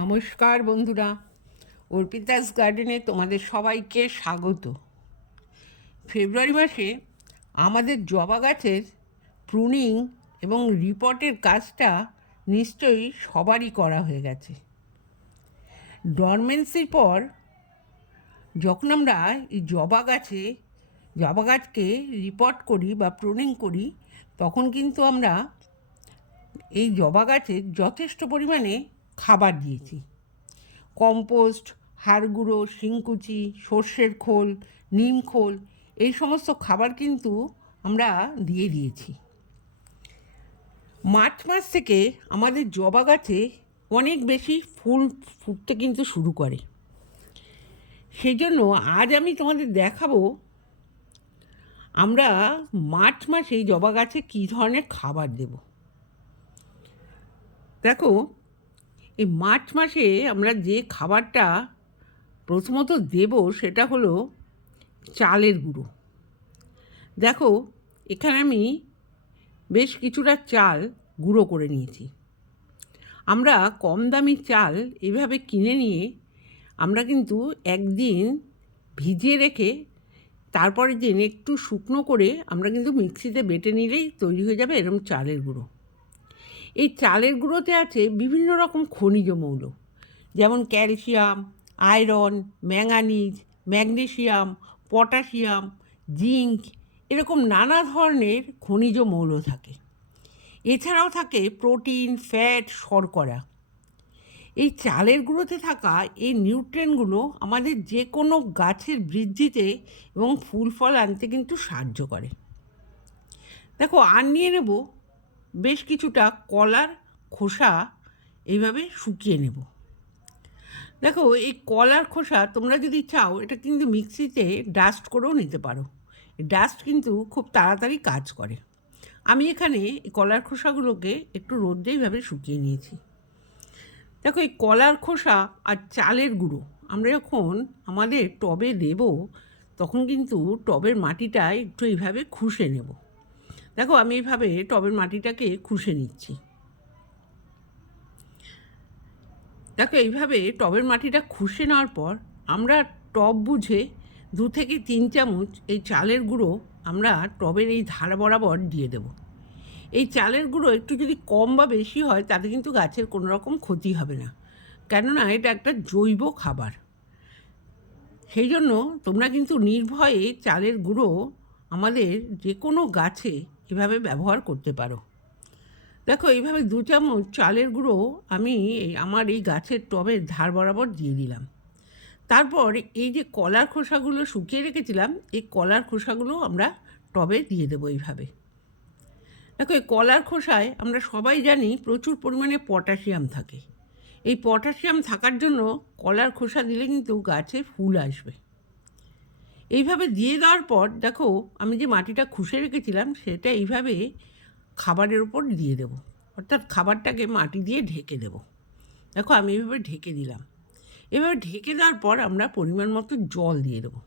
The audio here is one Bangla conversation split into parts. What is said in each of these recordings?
নমস্কার বন্ধুরা, অর্পিতাস গার্ডেনে তোমাদের সবাইকে স্বাগত। ফেব্রুয়ারি মাসে আমাদের জবা গাছের প্রুনিং এবং রিপোর্টের কাজটা নিশ্চয়ই সবারই করা হয়ে গেছে। ডরমেন্সির পর যখন আমরা এই জবা গাছকে রিপোর্ট করি বা প্রুনিং করি, তখন কিন্তু আমরা এই জবা গাছে যথেষ্ট পরিমাণে খাবার দিয়েছি। কম্পোস্ট, হাড় গুঁড়ো, শিংকুচি, সর্ষের খোল, নিম খোল, এই সমস্ত খাবার কিন্তু আমরা দিয়ে দিয়েছি। মার্চ মাস থেকে আমাদের জবা গাছে অনেক বেশি ফুল ফুটতে কিন্তু শুরু করে। সেই জন্য আজ আমি তোমাদের দেখাবো আমরা মার্চ মাসে জবা গাছে কী ধরনের খাবার দেব। দেখো, এই মার্চ মাসে আমরা যে খাবারটা প্রথমত দেব সেটা হলো চালের গুঁড়ো। দেখো, এখানে আমি বেশ কিছুটা চাল গুঁড়ো করে নিয়েছি। আমরা কম দামি চাল এভাবে কিনে নিয়ে আমরা কিন্তু একদিন ভিজিয়ে রেখে তারপরের দিন একটু শুকনো করে আমরা কিন্তু মিক্সিতে বেটে নিলেই তৈরি হয়ে যাবে এরকম চালের গুঁড়ো। এই চালের গুঁড়োতে আছে বিভিন্ন রকম খনিজ মৌল, যেমন calcium, iron, manganese, magnesium, potassium, zinc, এরকম নানা ধরনের খনিজ মৌল থাকে। এছাড়াও থাকে প্রোটিন, ফ্যাট, শর্করা। এই চালের গুঁড়োতে থাকা এই নিউট্রিয়েন্টগুলো আমাদের যে কোনো গাছের বৃদ্ধিতে এবং ফুল ফল আনতে কিন্তু সাহায্য করে। দেখো, আর নিয়ে নেব বেশ কিছুটা কলার খোসা, এইভাবে শুকিয়ে নেব। দেখো, এই কলার খোসা তোমরা যদি চাও এটা কিন্তু মিক্সিতে ডাস্ট করেও নিতে পারো। ডাস্ট কিন্তু খুব তাড়াতাড়ি কাজ করে। আমি এখানে এই কলার খোসাগুলোকে একটু রোদ্রে এইভাবে শুকিয়ে নিয়েছি। দেখো, এই কলার খোসা আর চালের গুঁড়ো আমরা যখন আমাদের টবে দেব তখন কিন্তু টবের মাটিটা একটু এইভাবে খুশে নেব। দেখো, আমি এইভাবে টবের মাটিটাকে খুশে নিচ্ছি। দেখো, এইভাবে টবের মাটিটা খুশে নেওয়ার পর আমরা টব বুঝে 2 থেকে 3 চামচ এই চালের গুঁড়ো আমরা টবের এই ধার বরাবর দিয়ে দেব। এই চালের গুঁড়ো একটু যদি কম বা বেশি হয় তাতে কিন্তু গাছের কোনো রকম ক্ষতি হবে না, কেননা এটা একটা জৈব খাবার। সেই জন্য তোমরা কিন্তু নির্ভয়ে চালের গুঁড়ো আমাদের যে কোনো গাছে এভাবে ব্যবহার করতে পারো। দেখো, এইভাবে 2 চামচ চালের গুঁড়ো আমি আমার এই গাছের টবের ধার বরাবর দিয়ে দিলাম। তারপর এই যে কলার খোসাগুলো শুকিয়ে রেখেছিলাম, এই কলার খোসাগুলো আমরা টবে দিয়ে দেবো এইভাবে। দেখো, এই কলার খোসায় আমরা সবাই জানি প্রচুর পরিমাণে পটাশিয়াম থাকে। এই পটাশিয়াম থাকার জন্য কলার খোসা দিলে কিন্তু গাছে ফুল আসবে। এইভাবে দিয়ে দেওয়ার পর দেখো, আমি যে মাটিটা খুশে রেখেছিলাম সেটা এইভাবে খাবারের ওপর দিয়ে দেব, অর্থাৎ খাবারটাকে মাটি দিয়ে ঢেকে দেব। দেখো, আমি এইভাবে ঢেকে দিলাম। এভাবে ঢেকে দেওয়ার পর আমরা পরিমাণ মতো জল দিয়ে দেবো।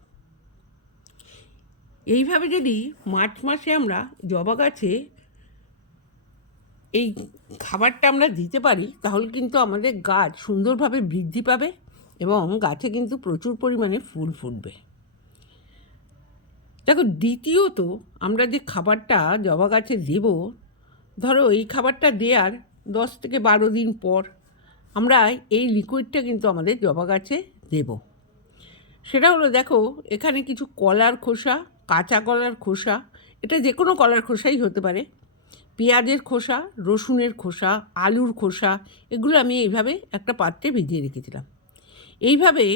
এইভাবে যদি মার্চ মাসে আমরা জবা গাছে এই খাবারটা আমরা দিতে পারি তাহলে কিন্তু আমাদের গাছ সুন্দরভাবে বৃদ্ধি পাবে এবং গাছে কিন্তু প্রচুর পরিমাণে ফুল ফুটবে। দেখো, দ্বিতীয়ত আমরা যে খাবারটা জবা গাছে দেব, ধরো এই খাবারটা দেওয়ার 10 থেকে 12 দিন পর আমরা এই লিকুইডটা কিন্তু আমাদের জবা গাছে দেব। সেটা হলো, দেখো, এখানে কিছু কলার খোসা, কাঁচা কলার খোসা, এটা যে কোনো কলার খোসাই হতে পারে, পেঁয়াজের খোসা, রসুনের খোসা, আলুর খোসা, এগুলো আমি এইভাবে একটা পাত্রে ভিজিয়ে রেখেছিলাম। এইভাবে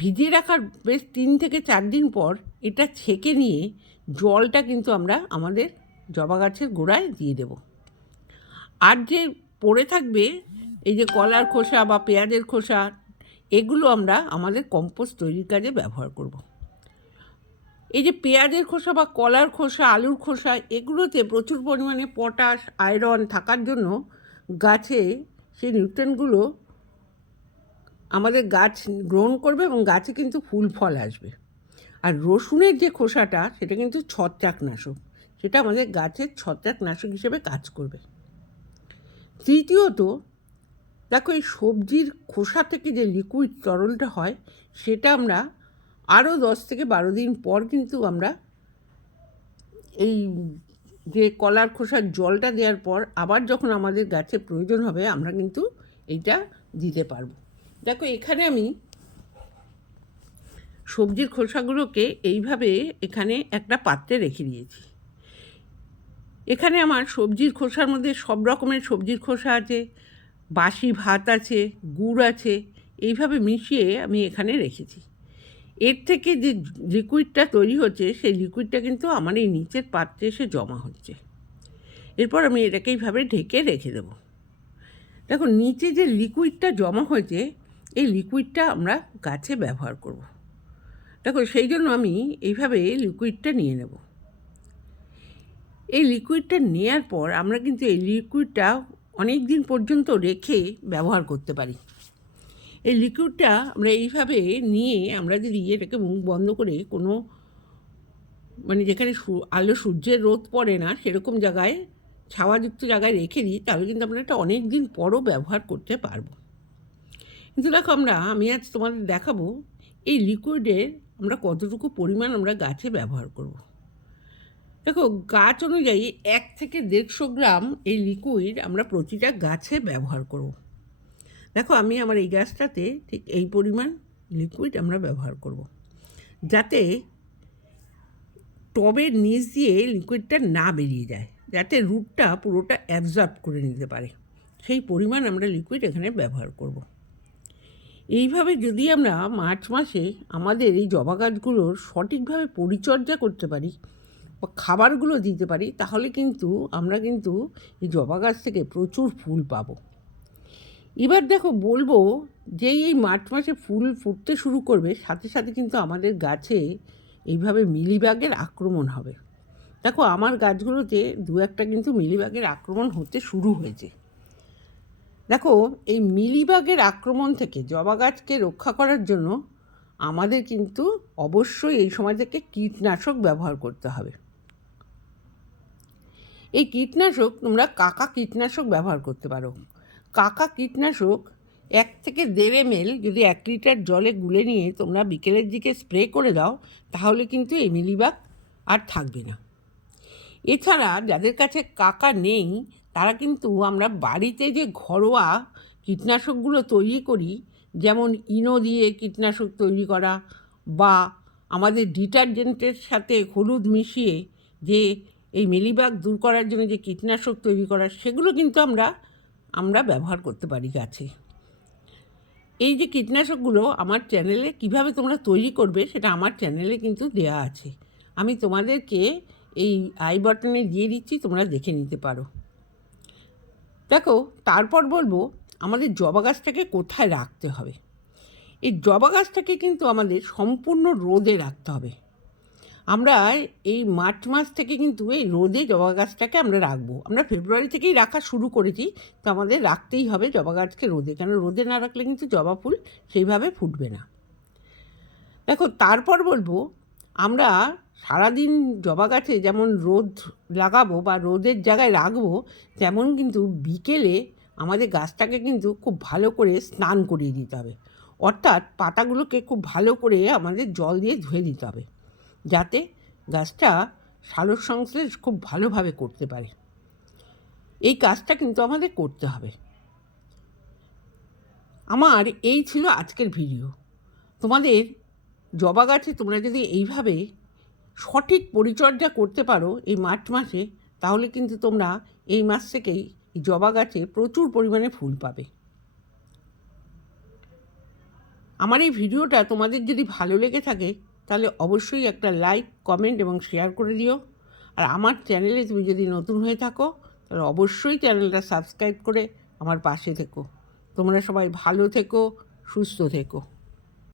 ভিজিয়ে রাখার বেশ 3 থেকে 4 দিন পর এটা ছেঁকে নিয়ে জলটা কিন্তু আমরা আমাদের জবা গাছের গোড়ায় দিয়ে দেব। আর যে পড়ে থাকবে এই যে কলার খোসা বা পেঁয়াজের খোসা, এগুলো আমরা আমাদের কম্পোস্ট তৈরির কাজে ব্যবহার করব। এই যে পেঁয়াজের খোসা বা কলার খোসা, আলুর খোসা, এগুলোতে প্রচুর পরিমাণে পটাশ, আয়রন থাকার জন্য গাছে সেই নিউট্রিয়েন্টগুলো আমাদের গাছ গ্রহণ করবে এবং গাছে কিন্তু ফুল ফল আসবে। আর রসুনের যে খোসাটা সেটা কিন্তু ছত্রাকনাশক, সেটা আমাদের গাছের ছত্রাকনাশক হিসেবে কাজ করবে। তৃতীয়ত, দেখো এই সবজির খোসা থেকে যে লিকুইড তরলটা হয় সেটা আমরা আরও 10 থেকে 12 দিন পর কিন্তু আমরা এই যে কলার খোসার জলটা দেওয়ার পর আবার যখন আমাদের গাছে প্রয়োজন হবে আমরা কিন্তু এইটা দিতে পারবো। দেখো এখানে আমি সবজির খোসাগুলোকে এইভাবে এখানে একটা পাত্রে রেখে দিয়েছি। এখানে আমার সবজির খোসার মধ্যে সব রকমের সবজির খোসা আছে, বাসি ভাত আছে, গুড় আছে, এইভাবে মিশিয়ে আমি এখানে রেখেছি। এর থেকে যে লিকুইডটা তৈরি হচ্ছে সেই লিকুইডটা কিন্তু আমার এই নিচের পাত্রে এসে জমা হচ্ছে। এরপর আমি এটাকে এইভাবে ঢেকে রেখে দেবো। দেখো নিচে যে লিকুইডটা জমা হয়েছে এই লিকুইডটা আমরা গাছে ব্যবহার করব। দেখো সেই জন্য আমি এইভাবে লিকুইডটা নিয়ে নেব। এই লিকুইডটা নেওয়ার পর আমরা কিন্তু এই লিকুইডটা অনেক দিন পর্যন্ত রেখে ব্যবহার করতে পারি। এই লিকুইডটা আমরা এইভাবে নিয়ে আমরা যদি এটাকে মুখ বন্ধ করে কোনো যেখানে আলো সূর্যের রোদ পড়ে না সেরকম জায়গায়, ছাওয়াযুক্ত জায়গায় রেখে দিই, তাহলে কিন্তু আমরা এটা অনেক দিন পরও ব্যবহার করতে পারবো। কিন্তু দেখো আমি আজ তোমাদের দেখাবো এই লিকুইডের আমরা কতটুকু পরিমাণ আমরা গাছে ব্যবহার করব। দেখো গাছ অনুযায়ী 1 থেকে 150 গ্রাম এই লিকুইড আমরা প্রতিটা গাছে ব্যবহার করব। দেখো আমি আমার এই গাছটাতে ঠিক এই পরিমাণ লিকুইড আমরা ব্যবহার করব, যাতে টবের নিচ দিয়ে লিকুইডটা না বেরিয়ে যায়, যাতে রুটটা পুরোটা অ্যাবজর্ব করে নিতে পারে, সেই পরিমাণ আমরা লিকুইড এখানে ব্যবহার করব। এইভাবে যদি আমরা মার্চ মাসে আমাদের এই জবা গাছগুলোর সঠিকভাবে পরিচর্যা করতে পারি বা খাবারগুলো দিতে পারি, তাহলে কিন্তু আমরা কিন্তু এই জবা গাছ থেকে প্রচুর ফুল পাবো। এবার দেখো বলবো যেই এই মার্চ মাসে ফুল ফুটতে শুরু করবে সাথে সাথে কিন্তু আমাদের গাছে এইভাবে মিলিবাগের আক্রমণ হবে। দেখো আমার গাছগুলোতে 2-1টা কিন্তু মিলিবাগের আক্রমণ হতে শুরু হয়েছে। দেখো এই মিলিবাগের আক্রমণ থেকে জবা গাছকে রক্ষা করার জন্য আমাদের কিন্তু অবশ্যই এই সময় থেকে কীটনাশক ব্যবহার করতে হবে। এই কীটনাশক তোমরা কাকা কীটনাশক ব্যবহার করতে পারো। কাকা কীটনাশক 1 থেকে 1.5 ml যদি 1 লিটার জলে গুলে নিয়ে তোমরা বিকেলের দিকে স্প্রে করে দাও, তাহলে কিন্তু এই মিলিবাগ আর থাকবে না। এছাড়া যাদের কাছে কাকা নেই তারা কিন্তু আমরা বাড়িতে যে ঘরোয়া কীটনাশকগুলো তৈরি করি, যেমন ইনো দিয়ে কীটনাশক তৈরি করা বা আমাদের ডিটারজেন্টের সাথে হলুদ মিশিয়ে যে এই মিলিবাগ দূর করার জন্য যে কীটনাশক তৈরি করা, সেগুলো কিন্তু আমরা ব্যবহার করতে পারি গাছে। এই যে কীটনাশকগুলো আমার চ্যানেলে কিভাবে তোমরা তৈরি করবে সেটা আমার চ্যানেলে কিন্তু দেয়া আছে, আমি তোমাদেরকে এই আই বাটনে দিয়ে দিচ্ছি, তোমরা দেখে নিতে পারো। দেখো তারপর বলবো আমাদের জবা গাছটাকে কোথায় রাখতে হবে। এই জবা গাছটাকে কিন্তু আমাদের সম্পূর্ণ রোদে রাখতে হবে। আমরা এই মার্চ মাস থেকে কিন্তু এই রোদে জবা গাছটাকে আমরা রাখবো। আমরা ফেব্রুয়ারি থেকেই রাখা শুরু করেছি, তো আমাদের রাখতেই হবে জবা গাছকে রোদে, কেন রোদে না রাখলে কিন্তু জবা ফুল সেইভাবে ফুটবে না। দেখো তারপর বলবো আমরা সারাদিন জবা গাছে যেমন রোদ লাগাবো বা রোদের জায়গায় রাখবো, তেমন কিন্তু বিকেলে আমাদের গাছটাকে কিন্তু খুব ভালো করে স্নান করিয়ে দিতে হবে। অর্থাৎ পাতাগুলোকে খুব ভালো করে আমাদের জল দিয়ে ধুয়ে দিতে হবে, যাতে গাছটা সালোক সংশ্লেষ খুব ভালোভাবে করতে পারে। এই কাজটা কিন্তু আমাদের করতে হবে। আমার এই ছিল আজকের ভিডিও। তোমাদের জবা গাছে তোমরা যদি এইভাবে সঠিক পরিচর্যা করতে পারো এই মার্চ মাসে, তাহলে কিন্তু তোমরা এই মাস থেকেই এই জবা গাছে প্রচুর পরিমাণে ফুল পাবে। আমার এই ভিডিওটা তোমাদের যদি ভালো লেগে থাকে তাহলে অবশ্যই একটা লাইক, কমেন্ট এবং শেয়ার করে দিও। আর আমার চ্যানেলে তুমি যদি নতুন হয়ে থাকো তাহলে অবশ্যই চ্যানেলটা সাবস্ক্রাইব করে আমার পাশে থেকো। তোমরা সবাই ভালো থেকো, সুস্থ থেকো।